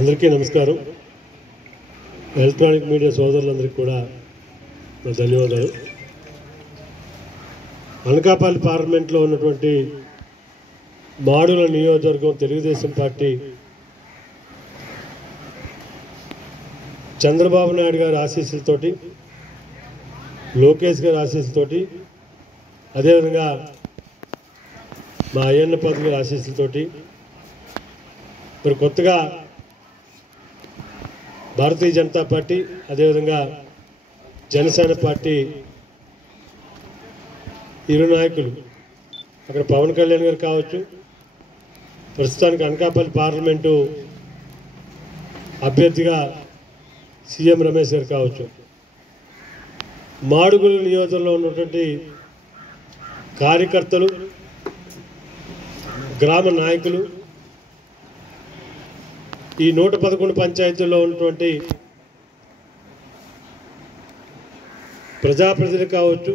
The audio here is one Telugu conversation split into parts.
అందరికీ నమస్కారం. ఎలక్ట్రానిక్ మీడియా సోదరులందరికీ కూడా నా ధన్యవాదాలు. అనకాపల్లి పార్లమెంట్లో ఉన్నటువంటి మాడుల నియోజకవర్గం తెలుగుదేశం పార్టీ చంద్రబాబు నాయుడు గారి ఆశీస్సులతోటి, లోకేష్ గారి ఆశీస్సులతోటి, అదేవిధంగా మా అయ్యన్న పాత్ర గారి ఆశీస్సులతోటి మరి కొత్తగా భారతీయ జనతా పార్టీ, అదేవిధంగా జనసేన పార్టీ ఇరు నాయకులు, అక్కడ పవన్ కళ్యాణ్ గారు కావచ్చు, ప్రస్తుతానికి అనకాపల్లి పార్లమెంటు అభ్యర్థిగా సీఎం రమేష్ గారు కావచ్చు, మాడుగుల నియోజకవర్గంలో ఉన్నటువంటి కార్యకర్తలు, గ్రామ నాయకులు, ఈ 111 పంచాయతీల్లో ఉన్నటువంటి ప్రజాప్రతినిధులు కావచ్చు,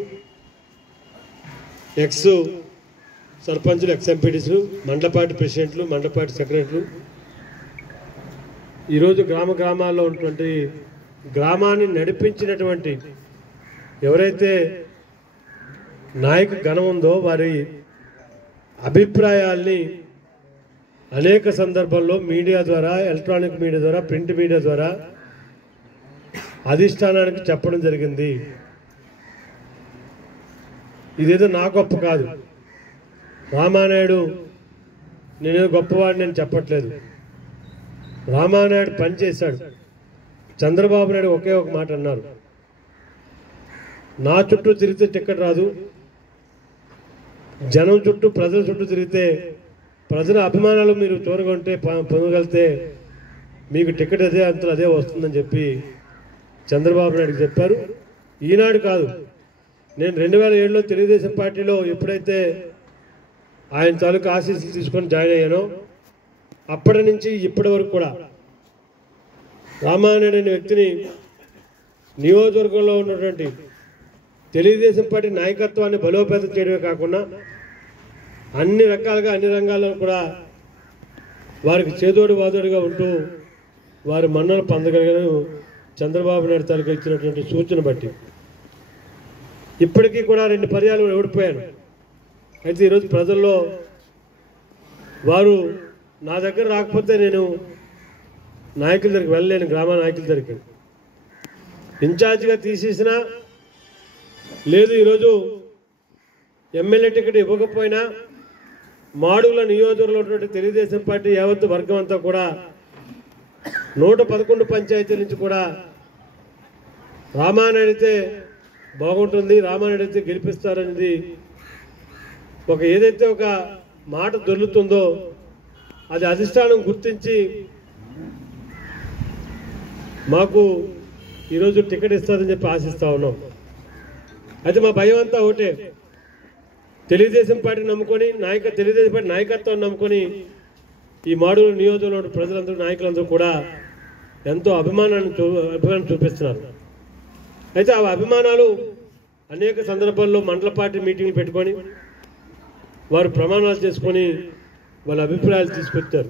ఎక్స్ సర్పంచులు, ఎక్స్ ఎంపీటీసీలు, మండల పార్టీ ప్రెసిడెంట్లు, మండల పార్టీ సెక్రటరీలు, ఈరోజు గ్రామాల్లో ఉన్నటువంటి గ్రామాన్ని నడిపించినటువంటి ఎవరైతే నాయక గణం ఉందో వారి అభిప్రాయాల్ని అనేక సందర్భాల్లో మీడియా ద్వారా, ఎలక్ట్రానిక్ మీడియా ద్వారా, ప్రింట్ మీడియా ద్వారా అధిష్టానానికి చెప్పడం జరిగింది. ఇదేదో నా గొప్ప కాదు, రామానాయుడు నేనేదో గొప్పవాడిని నేను చెప్పట్లేదు. రామానాయుడు పనిచేశాడు. చంద్రబాబు నాయుడు ఒకే ఒక మాట అన్నారు, నా చుట్టూ తిరిగితే టికెట్ రాదు, జనం చుట్టూ, ప్రజల చుట్టూ తిరిగితే, ప్రజల అభిమానాలు మీరు చూరగొంటే పొందగలిగితే మీకు టికెట్ అదే వస్తుందని చెప్పి చంద్రబాబు నాయుడుకి చెప్పారు. ఈనాడు కాదు, నేను 2007లో తెలుగుదేశం పార్టీలో ఎప్పుడైతే ఆయన తాలూకు ఆశీస్సులు తీసుకొని జాయిన్ అయ్యానో అప్పటి నుంచి ఇప్పటి వరకు కూడా రామానాయుడు అనే వ్యక్తిని నియోజకవర్గంలో ఉన్నటువంటి తెలుగుదేశం పార్టీ నాయకత్వాన్ని బలోపేతం చేయడమే కాకుండా అన్ని రకాలుగా, అన్ని రంగాల్లో కూడా వారికి చేదోడు వాదోడుగా ఉంటూ వారి మన్నలు పొందగలిగాను చంద్రబాబు నాయుడు తాలూకు ఇచ్చినటువంటి సూచన బట్టి. ఇప్పటికీ కూడా 2 పర్యాలు ఓడిపోయాను. అయితే ఈరోజు ప్రజల్లో వారు నా దగ్గర రాకపోతే నేను నాయకుల దగ్గరికి వెళ్ళలేను, గ్రామ నాయకుల దగ్గరికి. ఇన్ఛార్జిగా తీసేసినా లేదు, ఈరోజు ఎమ్మెల్యే టికెట్ ఇవ్వకపోయినా మాడుగుల నియోజకవర్గంలో ఉన్నటువంటి తెలుగుదేశం పార్టీ యావత్ వర్గం అంతా కూడా 111 పంచాయతీల నుంచి కూడా రామానాయుడు అయితే బాగుంటుంది, రామానాయుడు అయితే గెలిపిస్తారనేది ఏదైతే ఒక మాట దొర్లుతుందో అది అధిష్టానం గుర్తించి మాకు ఈరోజు టికెట్ ఇస్తారని చెప్పి ఆశిస్తా ఉన్నాం. అయితే మా భయం అంతా ఒకటే, తెలుగుదేశం పార్టీ నమ్ముకొని, తెలుగుదేశం పార్టీ నాయకత్వం నమ్ముకొని ఈ మాడుగుల నియోజకవర్గంలో ప్రజలందరూ, నాయకులందరూ కూడా ఎంతో అభిమానం చూపిస్తున్నారు. అయితే ఆ అభిమానాలు అనేక సందర్భాల్లో మండల పార్టీ మీటింగ్లు పెట్టుకొని వారు ప్రమాణాలు చేసుకొని వాళ్ళ అభిప్రాయాలు తీసుకొచ్చారు.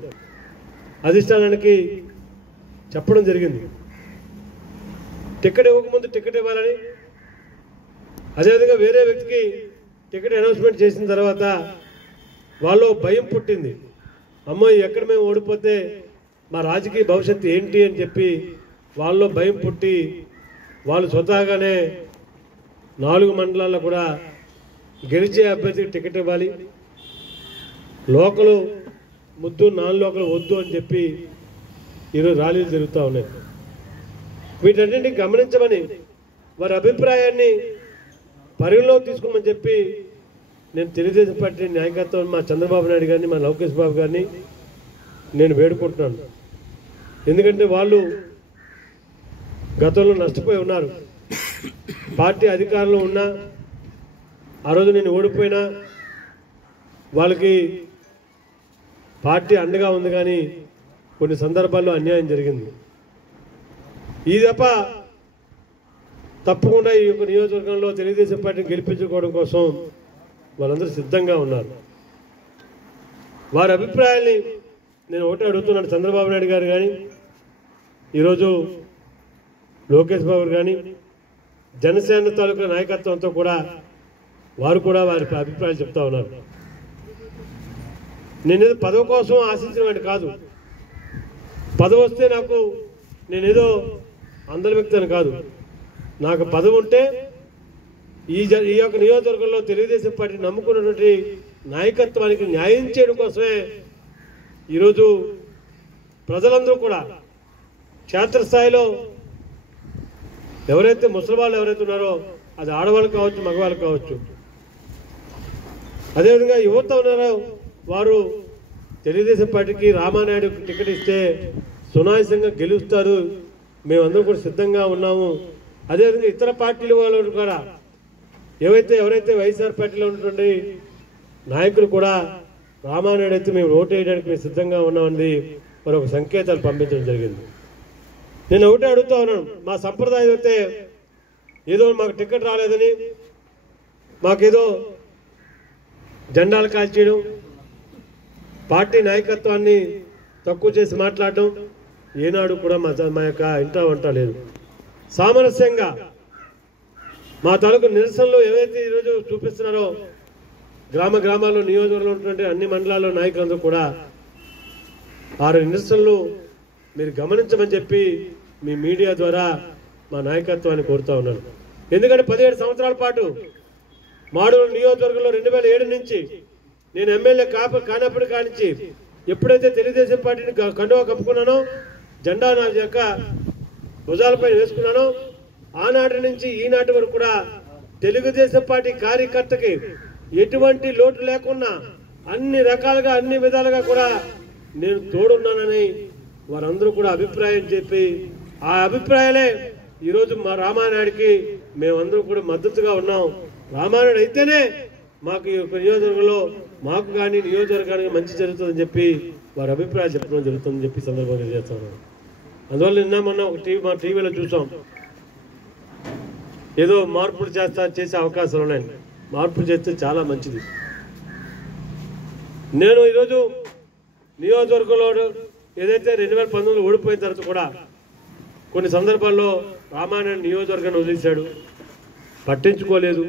అధిష్టానానికి చెప్పడం జరిగింది, టికెట్ ఇవ్వకముందు టికెట్ ఇవ్వాలని. అదేవిధంగా వేరే వ్యక్తికి టికెట్ అనౌన్స్మెంట్ చేసిన తర్వాత వాళ్ళు భయం పుట్టింది, అమ్మో ఎక్కడ మేము ఓడిపోతే మా రాజకీయ భవిష్యత్తు ఏంటి అని చెప్పి వాళ్ళు భయం పుట్టి వాళ్ళు స్వతహాగానే 4 మండలాల్లో కూడా గెలిచే అభ్యర్థికి టికెట్ ఇవ్వాలి, లోకలు ముద్దు, నాన్ లోకలు వద్దు అని చెప్పి ఈరోజు ర్యాలీలు జరుగుతూ ఉన్నాయి. వీటన్నింటినీ గమనించమని, వారి అభిప్రాయాన్ని పరిగణలోకి తీసుకోమని చెప్పి నేను తెలుగుదేశం పార్టీ నాయకత్వం, మా చంద్రబాబు నాయుడు గారిని, మా లోకేష్ బాబు గారిని నేను వేడుకుంటున్నాను. ఎందుకంటే వాళ్ళు గతంలో నష్టపోయి ఉన్నారు. పార్టీ అధికారంలో ఉన్నా, ఆ రోజు నేను ఓడిపోయినా వాళ్ళకి పార్టీ అండగా ఉంది, కానీ కొన్ని సందర్భాల్లో అన్యాయం జరిగింది. ఈ తప్ప తప్పకుండా ఈ యొక్క నియోజకవర్గంలో తెలుగుదేశం పార్టీని గెలిపించుకోవడం కోసం వాళ్ళందరూ సిద్ధంగా ఉన్నారు. వారి అభిప్రాయాల్ని నేను ఒకటే అడుగుతున్నాను, చంద్రబాబు నాయుడు గారు కానీ ఈరోజు లోకేష్ బాబు కానీ జనసేన తాలూకా నాయకత్వంతో కూడా వారు కూడా వారి అభిప్రాయాలు చెప్తా ఉన్నారు. నేనేదో పదవి కోసం ఆశించిన కాదు, పదవి వస్తే నాకు నేనేదో అందరి వ్యక్తిని కాదు, నాకు పదవి ఉంటే ఈ యొక్క నియోజకవర్గంలో తెలుగుదేశం పార్టీ నమ్ముకున్నటువంటి నాయకత్వానికి న్యాయం చేయడం కోసమే ఈరోజు ప్రజలందరూ కూడా క్షేత్రస్థాయిలో ఎవరైతే ముసలి వాళ్ళు ఎవరైతే ఉన్నారో అది ఆడవాళ్ళు కావచ్చు, మగవాళ్ళు కావచ్చు, అదేవిధంగా యువత ఉన్నారో వారు తెలుగుదేశం పార్టీకి రామానాయుడు టికెట్ ఇస్తే సునాయాసంగా గెలుస్తారు, మేమందరం కూడా సిద్ధంగా ఉన్నాము. అదేవిధంగా ఇతర పార్టీల వాళ్ళు కూడా ఎవరైతే వైఎస్ఆర్ పార్టీలో ఉన్నటువంటి నాయకులు కూడా రామానాయుడు అయితే మేము ఓటు వేయడానికి మేము సిద్ధంగా ఉన్నామని మరి ఒక సంకేతాలు పంపించడం జరిగింది. నేను ఒకటే అడుగుతా ఉన్నాను, మా సంప్రదాయం అయితే ఏదో మాకు టికెట్ రాలేదని మాకేదో జెండాలు కాల్చేయడం, పార్టీ నాయకత్వాన్ని తక్కువ చేసి మాట్లాడడం ఏనాడు కూడా మా యొక్క ఇంటా వంట లేదు. సామరస్యంగా మా తాలూకు నిరసనలు ఏవైతే ఈరోజు చూపిస్తున్నారో గ్రామాల్లో నియోజకవర్గంలో ఉన్నటువంటి అన్ని మండలాల్లో నాయకులందరూ కూడా ఆ నిరసనలు మీరు గమనించమని చెప్పి మీ మీడియా ద్వారా మా నాయకత్వాన్ని కోరుతా ఉన్నాను. ఎందుకంటే 17 సంవత్సరాల పాటు మాడూరు నియోజకవర్గంలో 2007 నుంచి నేను ఎమ్మెల్యే కానప్పుడు కానించి ఎప్పుడైతే తెలుగుదేశం పార్టీని కండువా కప్పుకున్నానో, జెండా నా యొక్క భుజాలపై వేసుకున్నానో, ఆనాటి నుంచి ఈనాటి వరకు కూడా తెలుగుదేశం పార్టీ కార్యకర్తకి ఎటువంటి లోటు లేకుండా అన్ని రకాలుగా అన్ని విధాలుగా కూడా నేను తోడున్నానని వారందరూ కూడా అభిప్రాయం చెప్పి ఆ అభిప్రాయాలే ఈరోజు మా రామానాయుడికి మేమందరూ కూడా మద్దతుగా ఉన్నాం. రామానాయుడు అయితేనే మాకు ఈ నియోజకవర్గంలో మాకు కానీ నియోజకవర్గానికి మంచి జరుగుతుందని చెప్పి వారి అభిప్రాయాలు చెప్పడం జరుగుతుందని చెప్పి సందర్భంగా చేస్తాను. అందువల్ల నిన్న మొన్న మా టీవీలో చూసాం, ఏదో మార్పులు చేసే అవకాశాలు ఉన్నాయి. మార్పులు చేస్తే చాలా మంచిది. నేను ఈరోజు నియోజకవర్గంలో ఏదైతే 2019 ఓడిపోయిన తర్వాత కూడా కొన్ని సందర్భాల్లో రామానాయుడు నియోజకవర్గాన్ని వదిలేశాడు, పట్టించుకోలేదు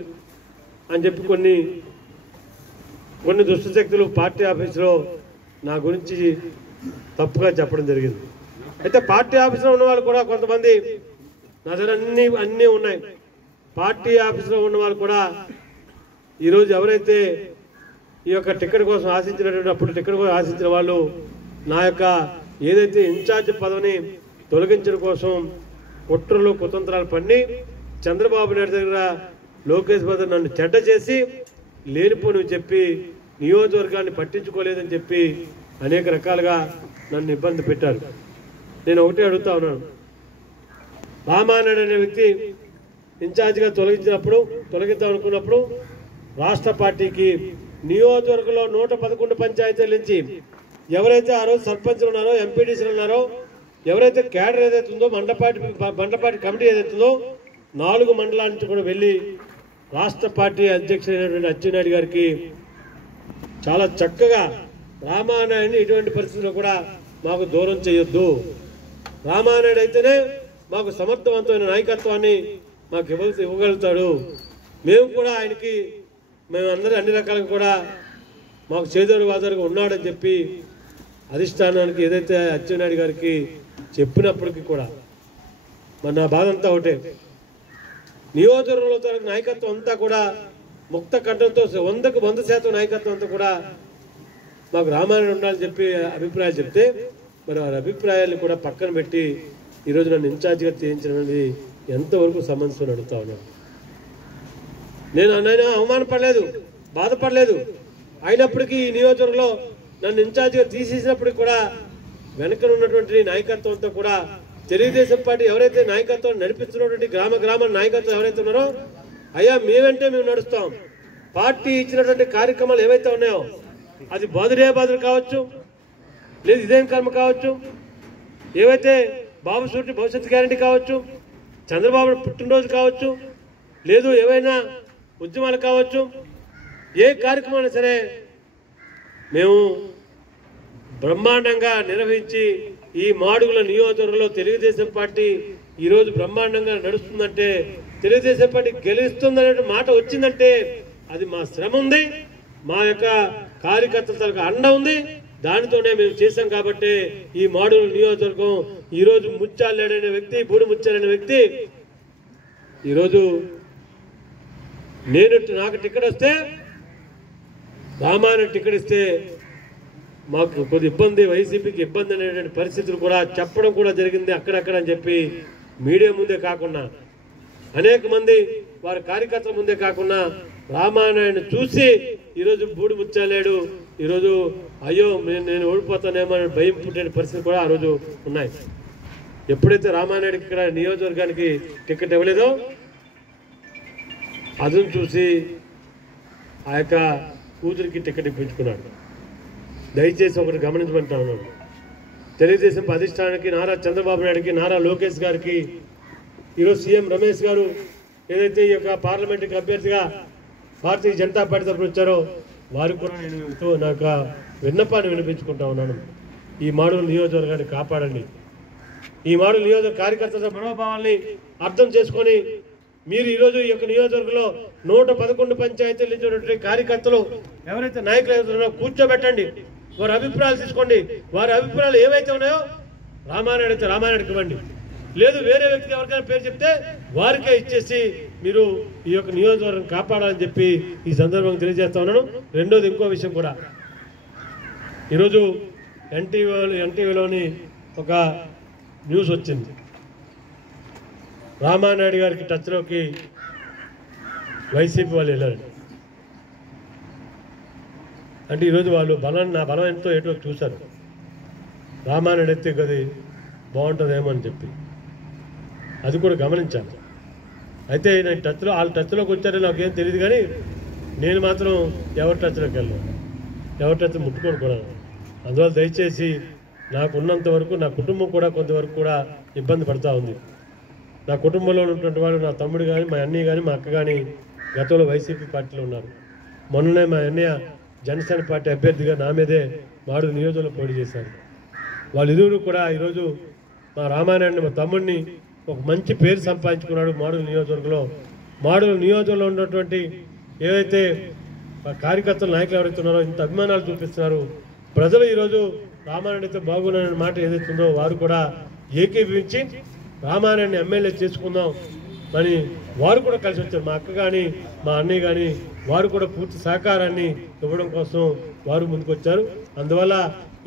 అని చెప్పి కొన్ని దుష్టశక్తులు పార్టీ ఆఫీసులో నా గురించి తప్పుగా చెప్పడం జరిగింది. అయితే పార్టీ ఆఫీసులో ఉన్న వాళ్ళు కూడా కొంతమంది నా దగ్గర అన్నీ ఉన్నాయి. పార్టీ ఆఫీసులో ఉన్న వాళ్ళు కూడా ఈరోజు ఎవరైతే ఈ యొక్క టికెట్ కోసం ఆశించినటువంటి అప్పుడు టికెట్ కోసం ఆశించిన వాళ్ళు నా యొక్క ఏదైతే ఇన్ఛార్జ్ పదవిని తొలగించడం కోసం కుట్రలు కుతంత్రాలు పన్ని చంద్రబాబు నాయుడు దగ్గర లోకేష్ బాబు నన్ను చెడ్డ చేసి లేనిపోని చెప్పి నియోజకవర్గాన్ని పట్టించుకోలేదని చెప్పి అనేక రకాలుగా నన్ను ఇబ్బంది పెట్టారు. నేను ఒకటే అడుగుతా ఉన్నాను, రామానాయుడు అనే వ్యక్తి ఇన్ఛార్జిగా తొలగిద్దాం అనుకున్నప్పుడు రాష్ట్ర పార్టీకి నియోజకవర్గంలో 111 పంచాయతీల నుంచి ఎవరైతే ఆ రోజు సర్పంచ్లు ఉన్నారో, ఎంపీటీసీలు ఉన్నారో, ఎవరైతే క్యాడర్ ఏదైతే ఉందో, మండపాటి కమిటీ ఏదైతే ఉందో 4 మండలాల నుంచి కూడా వెళ్ళి రాష్ట్ర పార్టీ అధ్యక్షుడైనటువంటి అచ్చెన్నాయుడు గారికి చాలా చక్కగా రామానాయుడిని ఇటువంటి పరిస్థితుల్లో కూడా మాకు దూరం చేయొద్దు, రామానాయుడు అయితేనే మాకు సమర్థవంతమైన నాయకత్వాన్ని మాకు ఇవ్వగలుగుతాడు, మేము కూడా ఆయనకి మేమందరూ అన్ని రకాలుగా కూడా మాకు చేదోడు వాదోడుగా ఉన్నాడని చెప్పి అధిష్టానానికి ఏదైతే అచ్చెన్నాయుడు గారికి చెప్పినప్పటికీ కూడా మరి నా బాధ అంతా ఒకటే, నియోజకవర్గంలో నాయకత్వం అంతా కూడా ముక్త కంఠంతో 100% నాయకత్వం అంతా కూడా మాకు రామానాయుడు ఉండాలని చెప్పి అభిప్రాయాలు చెప్తే మరి వారి అభిప్రాయాలను కూడా పక్కన పెట్టి ఈరోజు నన్ను ఇన్ఛార్జిగా చేయించడం అనేది ఎంతవరకు సమంజసం అడుగుతా ఉన్నాను. నేను అవమానపడలేదు, బాధపడలేదు. అయినప్పటికీ ఈ నియోజకవర్గంలో నన్ను ఇన్ఛార్జిగా తీసేసినప్పటికీ కూడా వెనక ఉన్నటువంటి నాయకత్వంతో కూడా తెలుగుదేశం పార్టీ ఎవరైతే నాయకత్వం నడిపిస్తున్నటువంటి గ్రామ నాయకత్వం ఎవరైతే ఉన్నారో, అయ్యా మేమంటే మేము నడుస్తాం, పార్టీ ఇచ్చినటువంటి కార్యక్రమాలు ఏవైతే ఉన్నాయో అది బాదుడు కావచ్చు, లేదు ఇదేం కర్మ కావచ్చు, ఏవైతే బాబు సూటి భవిష్యత్ గ్యారంటీ కావచ్చు, చంద్రబాబు పుట్టినరోజు కావచ్చు, లేదు ఏవైనా ఉద్యమాలు కావచ్చు, ఏ కార్యక్రమాన్ని సరే మేము బ్రహ్మాండంగా నిర్వహించి ఈ మాడుగుల నియోజకవర్గంలో తెలుగుదేశం పార్టీ ఈరోజు బ్రహ్మాండంగా నడుస్తుందంటే, తెలుగుదేశం పార్టీ గెలుస్తుందనే మాట వచ్చిందంటే అది మా శ్రమ ఉంది, మా యొక్క కార్యకర్తలకు అండ ఉంది, దానితోనే మేము చేశాం. కాబట్టి ఈ మాడుగుల నియోజకవర్గం ఈరోజు ముత్యాలనే వ్యక్తి, బూడి ముత్యాలనే వ్యక్తి ఈరోజు నాకు టికెట్ వస్తే, రామాయణ టికెట్ ఇస్తే మాకు కొద్ది ఇబ్బంది, వైసీపీకి ఇబ్బంది అనేటువంటి పరిస్థితులు కూడా చెప్పడం కూడా జరిగింది అక్కడక్కడ అని చెప్పి మీడియా ముందే కాకుండా, అనేక మంది వారి కార్యకర్తల ముందే కాకుండా రామాయణాన్ని చూసి ఈరోజు బూడి ముచ్చాలేడు, ఈరోజు అయ్యో నేను ఓడిపోతానేమో అని భయం పుట్టిన పరిస్థితి కూడా ఆ రోజు ఉన్నాయి. ఎప్పుడైతే రామానాయుడికి ఇక్కడ నియోజకవర్గానికి టికెట్ ఇవ్వలేదో అదును చూసి ఆ యొక్క కూతురికి టికెట్ ఇప్పించుకున్నాడు. దయచేసి ఒకటి గమనించమంటా ఉన్నాడు. తెలుగుదేశం అధిష్టానానికి, నారా చంద్రబాబు నాయుడికి, నారా లోకేష్ గారికి, ఈరోజు సీఎం రమేష్ గారు ఏదైతే ఈ యొక్క పార్లమెంటుకి అభ్యర్థిగా భారతీయ జనతా పార్టీ తరఫున వచ్చారో వారికి కూడా నేను నాకు విన్నపాన్ని వినిపించుకుంటా ఉన్నాను. ఈ మాడుగుల నియోజకవర్గాన్ని కాపాడండి. ఈ మాడుగుల నియోజక కార్యకర్తల మనోభావాల్ని అర్థం చేసుకొని మీరు ఈరోజు ఈ యొక్క నియోజకవర్గంలో 111 పంచాయతీలు ఇచ్చినటువంటి కార్యకర్తలు ఎవరైతే నాయకులు ఎవరైతున్నారో కూర్చోబెట్టండి, వారి అభిప్రాయాలు తీసుకోండి. వారి అభిప్రాయాలు ఏవైతే ఉన్నాయో రామానాయుడు అయితే రామానాయుడికి ఇవ్వండి, లేదు వేరే వ్యక్తికి ఎవరికైనా పేరు చెప్తే వారికే ఇచ్చేసి మీరు ఈ యొక్క నియోజకవర్గం కాపాడాలని చెప్పి ఈ సందర్భంగా తెలియజేస్తా ఉన్నాను. రెండోది ఇంకో విషయం కూడా, ఈరోజు ఎన్టీవీలోని ఒక న్యూస్ వచ్చింది. రామానాయుడు గారికి టచ్లోకి వైసీపీ వాళ్ళు వెళ్ళారు. అంటే ఈరోజు వాళ్ళు నా బలం ఎంతో ఏటో చూశారు. రామానాయుడు ఎత్తే గది బాగుంటుందేమో అని చెప్పి అది కూడా గమనించాను. అయితే నేను వాళ్ళ టచ్లోకి వచ్చారో నాకేం తెలియదు, కానీ నేను మాత్రం ఎవరి టచ్లోకి వెళ్ళాను, ఎవరి టచ్ ముట్టుకోను కూడా. అందువల్ల దయచేసి నాకు ఉన్నంత వరకు నా కుటుంబం కూడా కొంతవరకు కూడా ఇబ్బంది పడుతూ ఉంది. నా కుటుంబంలో ఉన్నటువంటి వాళ్ళు, నా తమ్ముడు కానీ, మా అన్నయ్య కానీ, మా అక్క కానీ గతంలో వైసీపీ పార్టీలో ఉన్నారు. మొన్ననే మా అన్నయ్య జనసేన పార్టీ అభ్యర్థిగా నా మీదే మాడుగుల నియోజకవర్గంలో పోటీ చేశారు. వాళ్ళిరువురు కూడా ఈరోజు మా రామానాయుడిని, మా తమ్ముడిని ఒక మంచి పేరు సంపాదించుకున్నాడు మాడుగుల నియోజకవర్గంలో. మాడుగుల నియోజకవర్గంలో ఉన్నటువంటి ఏవైతే కార్యకర్తలు, నాయకులు ఎవరైతే ఉన్నారో ఇంత అభిమానాలు చూపిస్తున్నారు. ప్రజలు ఈరోజు రామానాయుడితో బాగున్నారనే మాట ఏదైతే ఉందో వారు కూడా ఏకీభవించి రామానాయుడిని ఎమ్మెల్యే చేసుకుందాం అని వారు కూడా కలిసి వచ్చారు. మా అక్క కానీ, మా అన్నయ్య కానీ వారు కూడా పూర్తి సహకారాన్ని ఇవ్వడం కోసం వారు ముందుకొచ్చారు. అందువల్ల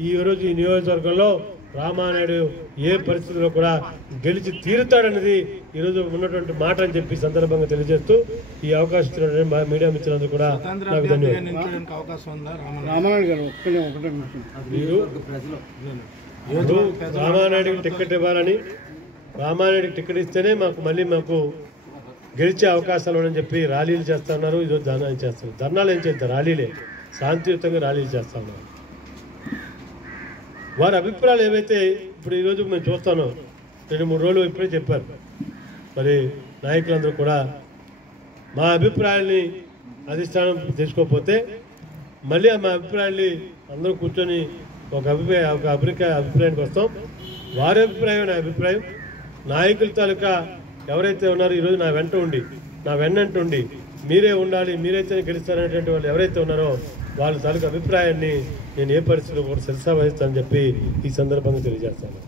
ఈరోజు ఈ నియోజకవర్గంలో రామానాయుడు ఏ పరిస్థితుల్లో కూడా గెలిచి తీరుతాడనేది ఈరోజు ఉన్నటువంటి మాట అని చెప్పి సందర్భంగా తెలియజేస్తూ ఈ అవకాశం ఇచ్చిన మీడియా ఇచ్చినందుకు కూడా నాకు ధన్యవాదాలు. రామానాయుడికి టికెట్ ఇవ్వాలని, రామానాయుడికి టికెట్ ఇస్తేనే మాకు గెలిచే అవకాశాలు ఉన్నాయని చెప్పి ర్యాలీలు చేస్తా ఉన్నారు. ఈరోజు ధర్నాలు చేస్తారు. ధర్నాలు ఏం చేస్తారు, ర్యాలీలే, శాంతియుతంగా ర్యాలీలు చేస్తా ఉన్నారు. వారి అభిప్రాయాలు ఏవైతే ఇప్పుడు ఈరోజు మేము చూస్తాను, 2-3 రోజులు ఇప్పుడే చెప్పారు మరి నాయకులందరూ కూడా, మా అభిప్రాయాల్ని అధిష్టానం తీసుకోకపోతే మళ్ళీ మా అభిప్రాయాల్ని అందరూ కూర్చొని ఒక అభిప్రాయానికి వస్తాం. వారి అభిప్రాయం నా అభిప్రాయం. నాయకుల తాలూకా ఎవరైతే ఉన్నారో ఈరోజు నా వెన్నంటుండి మీరే ఉండాలి, మీరైతే గెలుస్తారనేటువంటి వాళ్ళు ఎవరైతే ఉన్నారో వాళ్ళ తాలూకా అభిప్రాయాన్ని నేను ఏ పరిస్థితిలో కూడా శిరసా వహిస్తానని చెప్పి ఈ సందర్భంగా తెలియజేస్తాను.